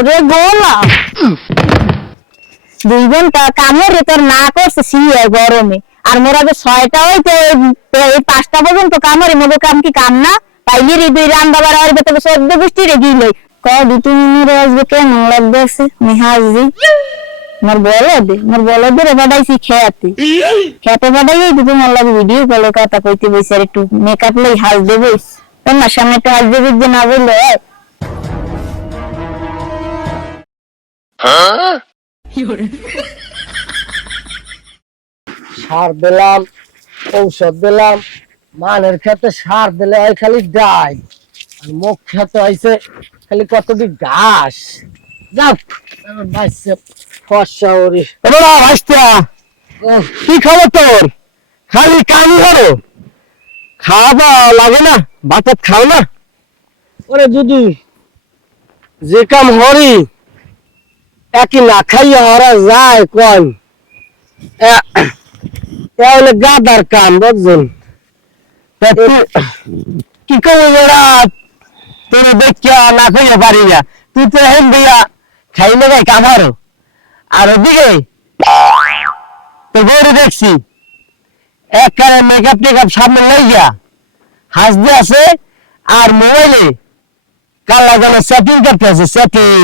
ওরে গোলা। দুই ঘণ্টা তোর না করছে গরমে। আর মোরা যে ছয়টা হইতে এই পাঁচটা পর্যন্ত মধ্যে কাম কি কাম না পাইলি রে দুই বাবার আর গোষ্ঠী রে আসবে হাসছি মোর বলে দে মোর বলে দে রে বাড়াইছি খেয়াতে। খেতে বাড়াই তো তোমার ভিডিও কলে কথা কইতে বইছে আর একটু মেকআপ লই হাস দে বইস তোমার সামনে একটু হাস দেবে যে না বললে সার দিলাম ঔষধ দিলাম মানের খেতে সার দিলে হয় খালি ডাই আর মুখ খেতে হয়েছে খালি কতটি ঘাস। যাক বাচ্চা ফসা ওরে। ভাইস্তা কি খবর তোর? খালি কাম করো খাওয়া দাওয়া লাগে না ভাত খাও না। ওরে দুদু যে কাম হরি একই না খাইয়া হরা যায় কন। তাহলে গাদার কাম, বুঝছেন? কি কবো এরা তোর দেখিয়া না খাইয়া পারি না। তুই তো হেন দিয়া খাই না গাই কামারো আর ওদিকে তো গরু দেখছি। এক কারে মেকআপ টেকআপ সামনে লই গিয়া হাসতে আছে আর মোবাইলে কালা কালা সেটিং করতে আছে সেটিং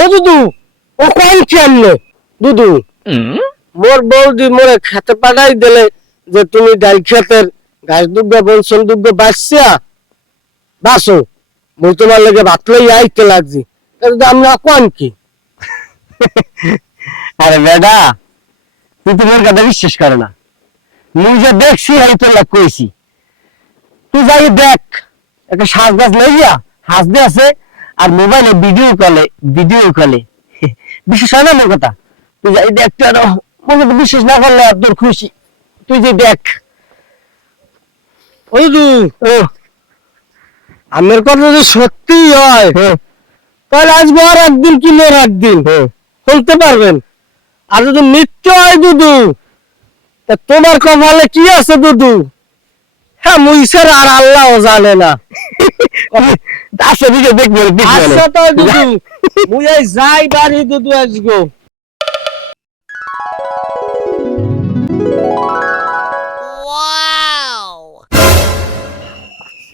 ও দুদু ও কোন কেমনে? দুদু মোর বৌদি মোরে খেতে পাঠাই দিলে যে তুমি ডাল খেতের ঘাস দুগ্গ বলছেন দুগ্গ বাসছিয়া বাসো মুই তোমার লেগে ভাত লই আইতে লাগছি। কিন্তু আমরা কোন কি? আরে বেডা তুই তো মোর কথা বিশ্বাস করে না। মুই যে দেখছি আমি তোর লাগ কইছি। তুই যাই দেখ একটা শ্বাস গাছ লইয়া হাসতে আছে আর মোবাইলে ভিডিও কলে ভিডিও কলে বিশ্বাস হয় না মোর কথা? তুই যাই দেখ তুই আর বিশ্বাস না করলে আর তোর খুশি। তুই যে দেখ। ওই দু আমের কথা যদি সত্যি হয় তাহলে আজ একদিন কি মোর একদিন? বলতে পারবেন? আর যদি মিথ্য হয় দুদু তা তোমার কপালে কি আছে দুদু? হ্যাঁ মুইসের আর আল্লাহ জানে না। আচ্ছা দিকে দেখব আচ্ছা তো দুদু। মুই এই যাই বাড়ি দুদু আজগো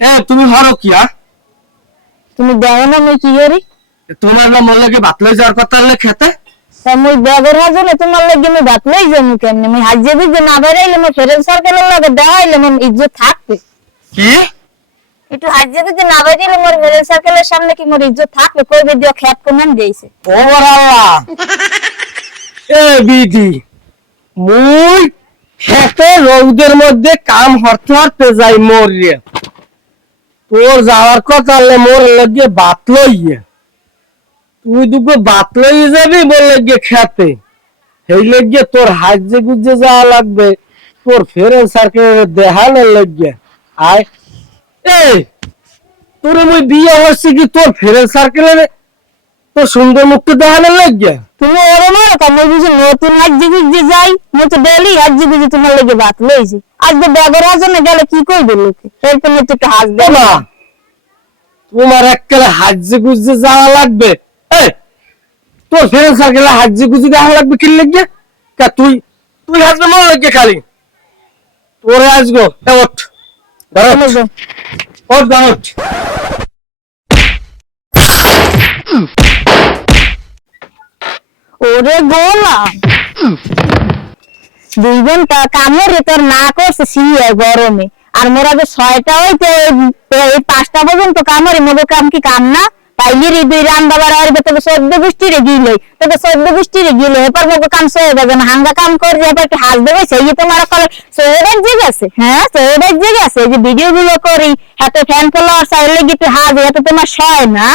এ তুমি হরো কি তুমি দেখো না আমি কি করি? তোমার না মনে লাগে বাতলে যাওয়ার কথা হলে খেতে? মুই ব্যাগের হাজলে তোমার লাগে আমি ভাত লই যাব কেমনে? আমি হাজিয়ে দিতে না বেরাইলে মোর ফেরেন সার্কেলের লাগে দেখাইলে মোর ইজ্জত থাকবে। কি? একটু না মোর ফেরেন সার্কেলের সামনে কি মোর ইজ্জত থাকবে? দিও এ বিধি মুই খেতে রৌদের মধ্যে কাম হরতে হরতে যাই মরিয়ে তোর যাওয়ার কথা হলে মোর লাগে বাত তুই দুটো বাত লই যাবি বললে গিয়ে খেতে। সেই লেগে তোর হাজে গুজে যাওয়া লাগবে। তোর ফেরেন সার্কেল দেখানোর লেগে। আয়। এই তোর মুই বিয়ে হচ্ছে কি তোর ফেরেন সার্কেলের তোর সুন্দর মুখটা দেখানোর লেগে তুমি ওরে মারো কামে বুঝি নতুন হাজি গুজি যাই মই তো ডেলি হাজি গুজি তোমার লাগে ভাত লইছি। আজ তো ব্যাগের হাজনে গেলে কি কইবে লোকে? এরপর তো একটু হাসবে না তোমার এককালে হাজ্জে গুজে যাওয়া লাগবে। এই তোর ফ্রেন্ড সার্কেলে হাজ্জে গুজে যাওয়া লাগবে কি লাগবে তা তুই তুই হাজবে মন লাগবে খালি। তোরে দাঁড়া ওঠ। ওরে গোলা। দুই ঘণ্টা কামের তোর না করছে সিয়ে গরমে। আর মোরা যে ছয়টা ওই এই পাঁচটা পর্যন্ত কামড়ে মোদের কাম কি কাম না? পাইলি রে দুই রান বাবার আর বেতে সদ্য গোষ্ঠী রে গিলে, তবে সদ্য গোষ্ঠী রে গিলে, এরপর মগে কাম সয়ে যাবে না হাঙ্গা কাম করে, এরপর একটু হাল দেবে সেই তোমার কলে সয়ের জেগে আছে হ্যাঁ সয়ের জেগে আছে যে ভিডিও গুলো করি হাতে ফ্যান ফলোয়ার সাইলে গিয়ে হাস এটা তোমার সয় না।